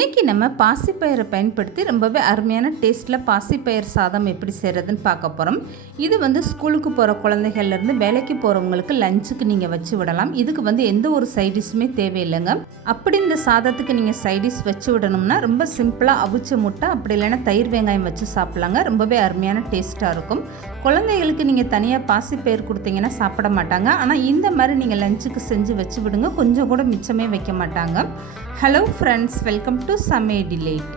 இன்றைக்கி நம்ம பாசிப்பயிரை பயன்படுத்தி ரொம்பவே அருமையான டேஸ்ட்டில் பாசிப்பயிர் சாதம் எப்படி செய்கிறதுன்னு பார்க்க போகிறோம். இது ஸ்கூலுக்கு போகிற குழந்தைகள்லேருந்து வேலைக்கு போகிறவங்களுக்கு லஞ்சுக்கு நீங்கள் வச்சு விடலாம். இதுக்கு எந்த ஒரு சைடிஷுமே தேவையில்லைங்க. அப்படி இந்த சாதத்துக்கு நீங்கள் சைடிஷ் வச்சு விடணும்னா ரொம்ப சிம்பிளாக அவிச்ச முட்டை அப்படி இல்லைன்னா தயிர் வெங்காயம் வச்சு சாப்பிட்லாங்க. ரொம்பவே அருமையான டேஸ்ட்டாக இருக்கும். குழந்தைகளுக்கு நீங்கள் தனியாக பாசிப்பயிர் கொடுத்தீங்கன்னா சாப்பிட மாட்டாங்க. ஆனால் இந்த மாதிரி நீங்கள் லஞ்சுக்கு செஞ்சு வச்சு விடுங்க, கொஞ்சம் கூட மிச்சமே வைக்க மாட்டாங்க. ஹலோ ஃப்ரெண்ட்ஸ், வெல்கம் டு சமையல் டிலைட்.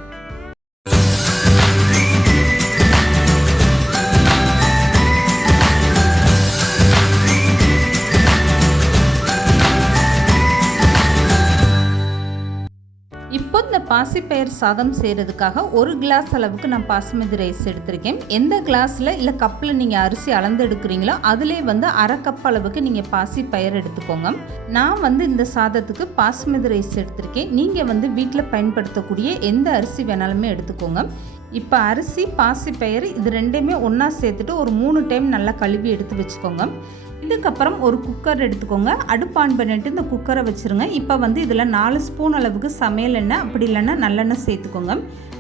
இப்போ இந்த பாசிப்பயிர் சாதம் செய்கிறதுக்காக ஒரு கிளாஸ் அளவுக்கு நான் பாசுமதி ரைஸ் எடுத்திருக்கேன். எந்த கிளாஸில் இல்லை கப்பில் நீங்கள் அரிசி அளந்து எடுக்கிறீங்களோ அதிலே அரை கப் அளவுக்கு நீங்கள் பாசிப்பயிர் எடுத்துக்கோங்க. நான் இந்த சாதத்துக்கு பாசுமதி ரைஸ் எடுத்திருக்கேன். நீங்கள் வீட்டில் பயன்படுத்தக்கூடிய எந்த அரிசி வேணாலுமே எடுத்துக்கோங்க. இப்போ அரிசி பாசிப்பயிர் இது ரெண்டையுமே ஒன்றா சேர்த்துட்டு ஒரு 3 டைம் நல்லா கழுவி எடுத்து வச்சுக்கோங்க. இதுக்கப்புறம் ஒரு குக்கர் எடுத்துக்கோங்க. அடுப்பு ஆன் பண்ணிட்டு இந்த குக்கரை வச்சுருங்க. இப்போ இதில் 4 ஸ்பூன் அளவுக்கு சமையல் எண்ணெய் அப்படி இல்லைன்னா நல்லெண்ணெய் சேர்த்துக்கோங்க.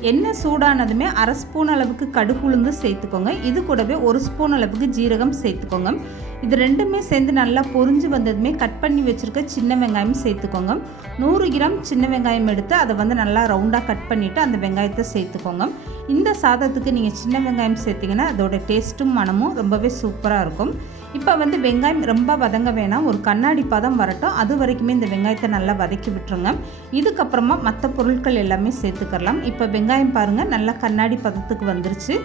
எண்ணெய் சூடானதுமே அரை ஸ்பூன் அளவுக்கு கடுகு உளுந்து சேர்த்துக்கோங்க. இது கூடவே 1 ஸ்பூன் அளவுக்கு ஜீரகம் சேர்த்துக்கோங்க. இது ரெண்டுமே சேர்ந்து நல்லா பொரிஞ்சு வந்ததுமே கட் பண்ணி வச்சுருக்க சின்ன வெங்காயம் சேர்த்துக்கோங்க. 100 கிராம் சின்ன வெங்காயம் எடுத்து அதை நல்லா ரவுண்டாக கட் பண்ணிவிட்டு அந்த வெங்காயத்தை சேர்த்துக்கோங்க. இந்த சாதத்துக்கு நீங்கள் சின்ன வெங்காயம் சேர்த்திங்கன்னா அதோட டேஸ்ட்டும் மனமும் ரொம்பவே சூப்பராக இருக்கும். இப்போ வெங்காயம் ரொம்ப வதங்க வேணாம், ஒரு கண்ணாடி பதம் வரட்டும். அது வரைக்குமே இந்த வெங்காயத்தை நல்லா வதக்கி விட்டுருங்க. இதுக்கப்புறமா மற்ற பொருட்கள் எல்லாமே சேர்த்துக்கலாம். இப்போ வெங்காயம் பாருங்கள் நல்லா கண்ணாடி பதத்துக்கு வந்துருச்சு.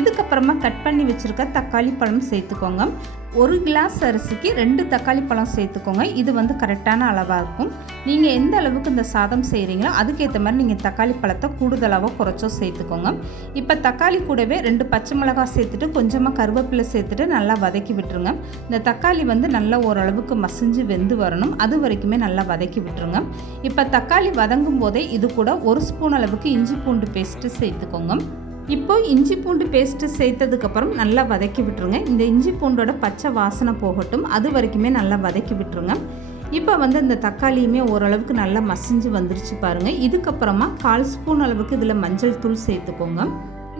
இதுக்கப்புறமா கட் பண்ணி வச்சுருக்க தக்காளி பழம் சேர்த்துக்கோங்க. 1 கிளாஸ் அரிசிக்கு 2 தக்காளி பழம் சேர்த்துக்கோங்க. இது கரெக்டான அளவாக இருக்கும். நீங்கள் எந்த அளவுக்கு இந்த சாதம் செய்கிறீங்களோ அதுக்கேற்ற மாதிரி நீங்கள் தக்காளி பழத்தை கூடுதலாக குறைச்சோ சேர்த்துக்கோங்க. இப்போ தக்காளி கூடவே 2 பச்சை மிளகாய் சேர்த்துட்டு கொஞ்சமாக கருவேப்பிலை சேர்த்துட்டு நல்லா வதக்கி விட்டுருங்க. இந்த தக்காளி நல்லா ஓரளவுக்கு மசிஞ்சு வெந்து வரணும், அது வரைக்குமே நல்லா வதக்கி விட்டுருங்க. இப்போ தக்காளி வதங்கும் போதே இது கூட 1 ஸ்பூன் அளவுக்கு இஞ்சி பூண்டு பேஸ்ட்டு சேர்த்துக்கோங்க. இப்போ இஞ்சி பூண்டு பேஸ்ட்டு சேர்த்ததுக்கப்புறம் நல்லா வதக்கி விட்டுருங்க. இந்த இஞ்சி பூண்டோட பச்சை வாசனை போகட்டும், அது வரைக்குமே நல்லா வதக்கி விட்டுருங்க. இப்போ இந்த தக்காளியுமே ஓரளவுக்கு நல்லா மசிஞ்சு வந்துருச்சு பாருங்கள். இதுக்கப்புறமா 1/4 ஸ்பூன் அளவுக்கு இதில் மஞ்சள் தூள் சேர்த்துக்கோங்க.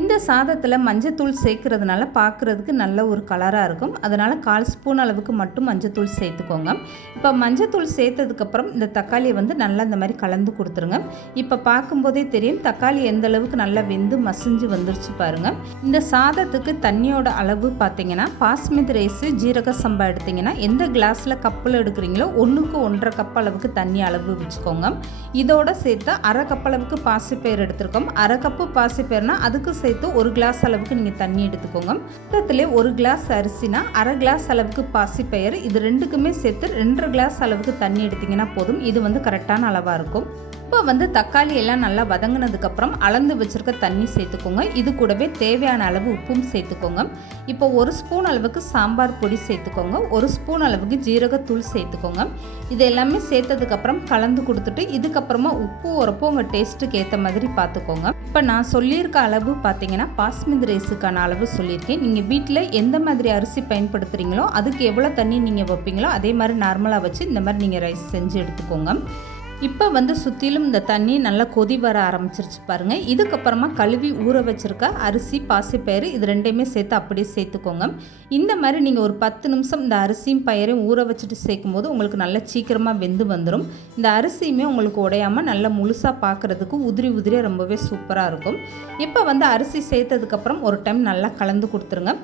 இந்த சாதத்தில் மஞ்சத்தூள் சேர்க்கறதுனால பார்க்குறதுக்கு நல்ல ஒரு கலராக இருக்கும். அதனால் 1/4 ஸ்பூன் அளவுக்கு மட்டும் மஞ்சத்தூள் சேர்த்துக்கோங்க. இப்போ மஞ்சத்தூள் சேர்த்ததுக்கப்புறம் இந்த தக்காளியை நல்லா இந்த மாதிரி கலந்து கொடுத்துருங்க. இப்போ பார்க்கும்போதே தெரியும் தக்காளி எந்த அளவுக்கு நல்லா வெந்து மசிஞ்சு வந்துருச்சு பாருங்கள். இந்த சாதத்துக்கு தண்ணியோட அளவு பார்த்தீங்கன்னா பாஸ்மதி ரைஸு ஜீரக சம்பா எடுத்திங்கன்னா எந்த கிளாஸில் கப்பில் எடுக்கிறீங்களோ 1க்கு 1.5 கப் அளவுக்கு தண்ணி அளவு வச்சுக்கோங்க. இதோட சேர்த்து அரை கப் அளவுக்கு பாசிப்பயிர் எடுத்துருக்கோம். அரை கப்பு பாசிப்பயிர்னா அதுக்கு சேர்த்து 1 கிளாஸ் அளவுக்கு நீங்கள் தண்ணி எடுத்துக்கோங்க. மொத்தத்திலே 1 கிளாஸ் அரிசினா அரை கிளாஸ் அளவுக்கு பாசிப்பயிர், இது ரெண்டுக்குமே சேர்த்து 2.5 கிளாஸ் அளவுக்கு தண்ணி எடுத்திங்கன்னா போதும். இது கரெக்டான அளவாக இருக்கும். இப்போ தக்காளி எல்லாம் நல்லா வதங்கினதுக்கப்புறம் அளந்து வச்சுருக்க தண்ணி சேர்த்துக்கோங்க. இது கூடவே தேவையான அளவு உப்பும் சேர்த்துக்கோங்க. இப்போ 1 ஸ்பூன் அளவுக்கு சாம்பார் பொடி சேர்த்துக்கோங்க. 1 ஸ்பூன் அளவுக்கு ஜீரகத்தூள் சேர்த்துக்கோங்க. இது எல்லாமே சேர்த்ததுக்கப்புறம் கலந்து கொடுத்துட்டு இதுக்கப்புறமா உப்பு உரப்பு உங்கள் டேஸ்ட்டுக்கு ஏற்ற மாதிரி பார்த்துக்கோங்க. இப்போ நான் சொல்லியிருக்க அளவு பார்த்தீங்கன்னா பாஸ்மதி ரைஸுக்கான அளவு சொல்லியிருக்கேன். நீங்கள் வீட்டில் எந்த மாதிரி அரிசி பயன்படுத்துகிறீங்களோ அதுக்கு எவ்வளோ தண்ணி நீங்கள் வைப்பீங்களோ அதே மாதிரி நார்மலாக வச்சு இந்த மாதிரி நீங்கள் ரைஸ் செஞ்சு எடுத்துக்கோங்க. இப்போ சுற்றிலும் இந்த தண்ணி நல்லா கொதி வர ஆரம்பிச்சிருச்சு பாருங்கள். இதுக்கப்புறமா கழுவி ஊற வச்சுருக்க அரிசி பாசிப்பயிறு இது ரெண்டையுமே சேர்த்து அப்படியே சேர்த்துக்கோங்க. இந்த மாதிரி நீங்கள் ஒரு 10 நிமிஷம் இந்த அரிசியும் பயிரையும் ஊற வச்சுட்டு சேர்க்கும் போது உங்களுக்கு நல்லா சீக்கிரமாக வெந்து வந்துடும். இந்த அரிசியுமே உங்களுக்கு உடையாமல் நல்லா முழுசாக பார்க்குறதுக்கு உதிரி உதிரியாக ரொம்பவே சூப்பராக இருக்கும். இப்போ அரிசி சேர்த்ததுக்கப்புறம் ஒரு டைம் நல்லா கலந்து கொடுத்துருங்க.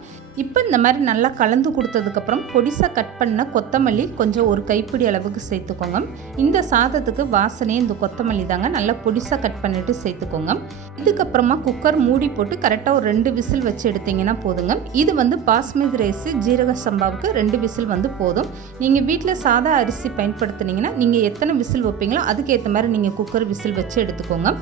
இப்போ இந்த மாதிரி நல்லா கலந்து கொடுத்ததுக்கப்புறம் பொடிசாக கட் பண்ண கொத்தமல்லி கொஞ்சம் ஒரு கைப்பிடி அளவுக்கு சேர்த்துக்கோங்க. இந்த சாதத்துக்கு வாசனையே இந்த கொத்தமல்லி தாங்க. நல்லா பொடிசாக கட் பண்ணிவிட்டு சேர்த்துக்கோங்க. இதுக்கப்புறமா குக்கர் மூடி போட்டு கரெக்டாக ஒரு 2 விசில் வச்சு எடுத்திங்கன்னா போதுங்க. இது பாஸ்மதி ரைஸு ஜீரக சம்பாவுக்கு 2 விசில் போதும். நீங்கள் வீட்டில் சாதா அரிசி பயன்படுத்துனீங்கன்னா நீங்கள் எத்தனை விசில் வைப்பீங்களோ அதுக்கேற்ற மாதிரி நீங்கள் குக்கர் விசில் வச்சு எடுத்துக்கோங்க.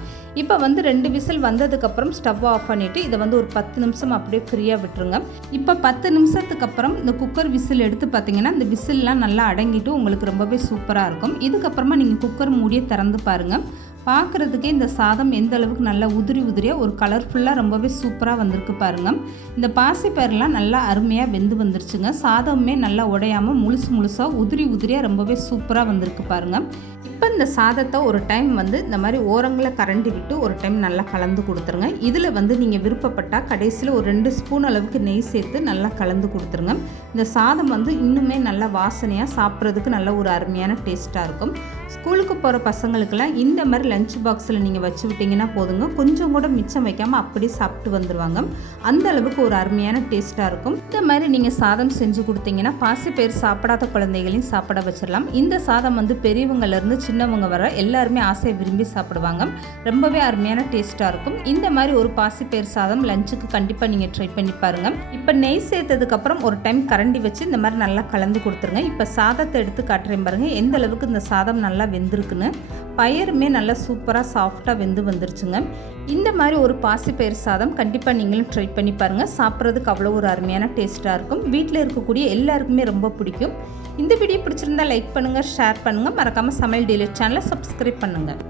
இப்போ 2 விசில் வந்ததுக்கப்புறம் ஸ்டவ் ஆஃப் பண்ணிவிட்டு இதை ஒரு 10 நிமிஷம் அப்படியே ஃப்ரீயாக விட்டுருங்க. இப்போ 10 நிமிஷத்துக்கு அப்புறம் இந்த குக்கர் விசில் எடுத்து பார்த்தீங்கன்னா இந்த விசில்லாம் நல்லா அடங்கிட்டு உங்களுக்கு ரொம்பவே சூப்பராக இருக்கும். இதுக்கப்புறமா நீங்கள் குக்கர் மூடியை திறந்து பாருங்கள். பார்க்குறதுக்கே இந்த சாதம் எந்த அளவுக்கு நல்லா உதிரி உதிரியாக ஒரு கலர்ஃபுல்லாக ரொம்பவே சூப்பராக வந்திருக்கு பாருங்கள். இந்த பாசிப்பயிரெலாம் நல்லா அருமையாக வெந்து வந்துருச்சுங்க. சாதமே நல்லா உடையாமல் முழுசாக உதிரி உதிரியாக ரொம்பவே சூப்பராக வந்திருக்கு பாருங்கள். இப்போ இந்த சாதத்தை ஒரு டைம் வந்து இந்த மாதிரி ஓரங்களை கரண்டி விட்டு ஒரு டைம் நல்லா கலந்து கொடுத்துருங்க. இதில் வந்து நீங்கள் விருப்பப்பட்டால் கடைசியில் ஒரு 2 ஸ்பூன் அளவுக்கு நெய் சேர்த்து நல்லா கலந்து கொடுத்துருங்க. இந்த சாதம் வந்து இன்னுமே நல்லா வாசனையாக சாப்பிட்றதுக்கு நல்ல ஒரு அருமையான டேஸ்ட்டாக இருக்கும். ஸ்கூலுக்கு போகிற பசங்களுக்கெல்லாம் இந்த மாதிரி லஞ்ச் பாக்ஸில் நீங்கள் வச்சு விட்டிங்கன்னா போதுங்க, கொஞ்சம் கூட மிச்சம் வைக்காமல் அப்படியே சாப்பிட்டு வந்துடுவாங்க. அந்த அளவுக்கு ஒரு அருமையான டேஸ்ட்டாக இருக்கும். இந்த மாதிரி நீங்கள் சாதம் செஞ்சு கொடுத்தீங்கன்னா பாசிப்பயிறு சாப்பிடாத குழந்தைகளையும் சாப்பிட வச்சிடலாம். இந்த சாதம் வந்து பெரியவங்கலேருந்து சின்னவங்க வர எல்லாருமே ஆசையை விரும்பி சாப்பிடுவாங்க. ரொம்பவே அருமையான டேஸ்ட்டாக இருக்கும். இந்த மாதிரி ஒரு பாசிப்பயிறு சாதம் லஞ்சுக்கு கண்டிப்பாக நீங்கள் ட்ரை பண்ணி பாருங்கள். இப்போ நெய் சேர்த்ததுக்கப்புறம் ஒரு டைம் கரண்டி வச்சு இந்த மாதிரி நல்லா கலந்து கொடுத்துருங்க. இப்போ சாதத்தை எடுத்து காட்டுறேன் பாருங்கள், எந்த அளவுக்கு இந்த சாதம் நல்லா வெந்திருக்குன்னு. பயிருமே நல்லா சூப்பராக சாஃப்டாக வெந்து வந்துருச்சுங்க. இந்த மாதிரி ஒரு பாசிப்பயிறு சாதம் கண்டிப்பாக நீங்களும் ட்ரை பண்ணி பாருங்கள். சாப்பிட்றதுக்கு அவ்வளோ ஒரு அருமையான டேஸ்ட்டாக இருக்கும். வீட்டில் இருக்கக்கூடிய எல்லாருக்குமே ரொம்ப பிடிக்கும். இந்த வீடியோ பிடிச்சிருந்தா லைக் பண்ணுங்கள், ஷேர் பண்ணுங்கள். மறக்காமல் சமையல் டெய்லி சேனலை சப்ஸ்கிரைப் பண்ணுங்கள்.